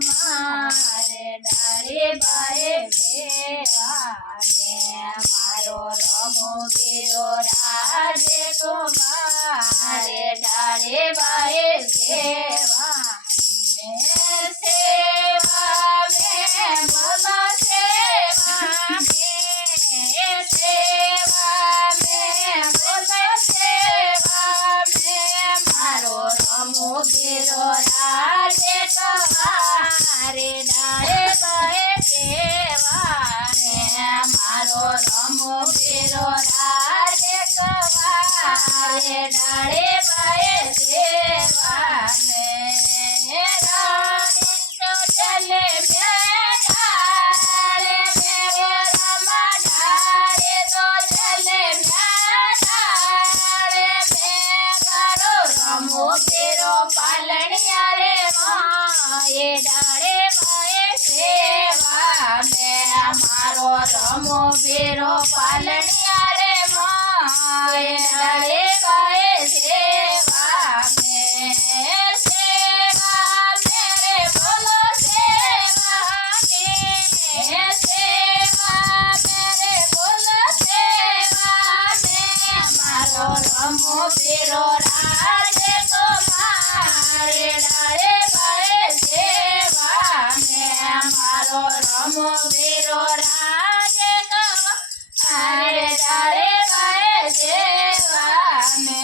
મારે ડાળે બાએ વેવાને મારો રમુવીરો રાજે કુમારે ડાળે બાએ વેવાને સેવા મે બોલો સેવા મે મારો રમુવીરો રાજે કુમારે ડાળે બાએ વેવાને મારો રમુવીરો રાજે કુમારે ડાળે બાએ વેવાને રાણી તો ચલે ડાળે મેરે રમા ડાળે તો ચલે ડાળે મે મારો રમુવીરો પાલણિયા રે માએ ડાળે બાએ સેવા મે મારો રમુવીરો પાલણિયા રે માએ ડાળે બાએ સેવા મે સેવા મેરે બોલો સેવા મે સેવા મેરે બોલો સેવા મે મારો રમુવીરો રાજે કુમારે ડાળે બાએ સેવા મે મારો રમુવીરો રાજે કુમારે ડાળે બાએ સેવા મે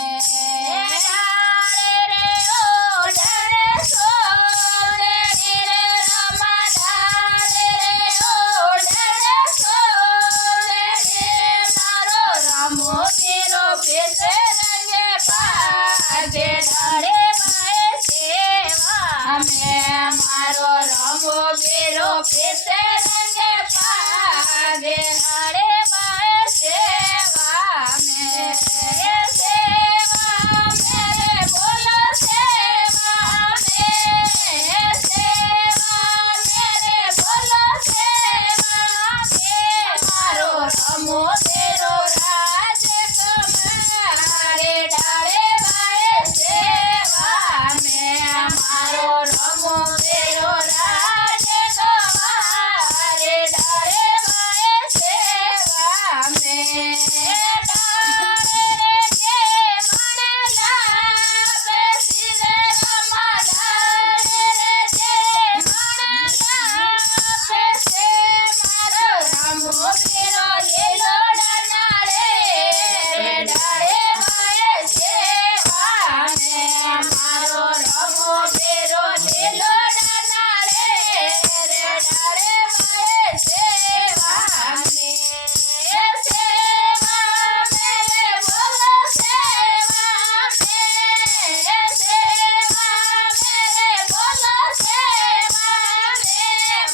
ડાળે રે ઓ ડાળે સોરે રે રમા ડાળે રે ઓ ડાળે સોરે રે મારો રમુવીરો પેસે રંગે પાગે ડાળે બાએ સેવા મે મારો રમુવીરો પેસે રંગે પાગે ડાળે બાએ સેવા મે સેવા મેરે બોલો સેવા મે સેવા મેરે બોલો સેવા મે મારો રમુવીરો રાજે કુમારે ડાળે બાએ સેવા મે મારો રમુવીરો રાજે કુમારે ડાળે બાએ સેવા મે ડાળે રે જે મને લાગે સિરે રમા ડાળે રે જે મને લાગે સે મારો રમુવીરો લીલો ડાળે રે ડાળે બાએ સેવા મે મારો રમુવીરો લીલો ડાળે રે ડાળે બાએ સેવા મે સેવા મેરે બોલો સેવા મે સેવા મેરે બોલો સેવા મે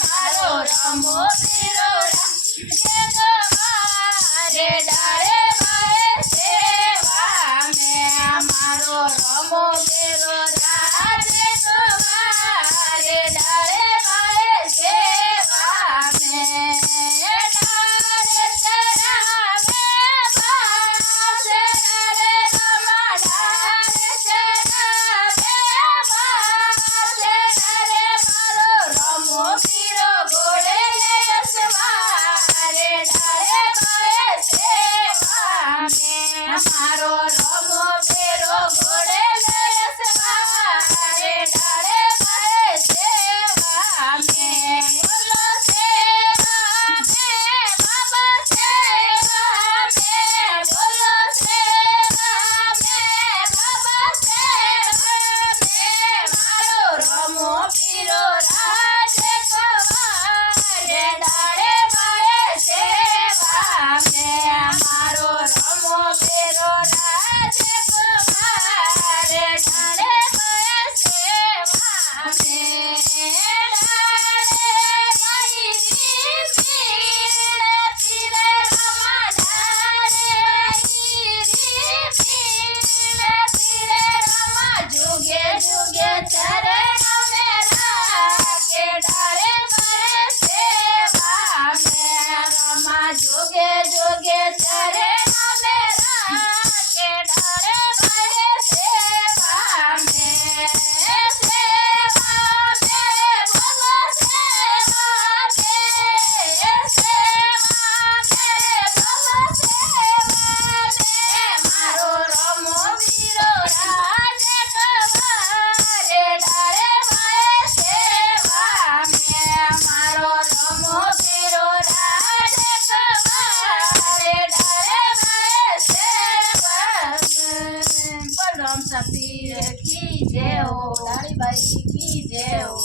મારો રમુવીરો રાજે કુમારે ડાળે બાએ સેવા મે મારો રમુવીરો રાજે કુમારે ડાળે બાએ સેવા મે ડાળે ચરાવે બાસે રે રમા ડાળે ચરાવે બાસે રે મારો રમુવીરો ઘોડે સવારે ડાળે બાએ સેવા મે મારો રમુવીરો ઘોડે સવારે ડાળે બાએ સેવા પીર કી જય હો, રાણીબાઈ કી જય હો.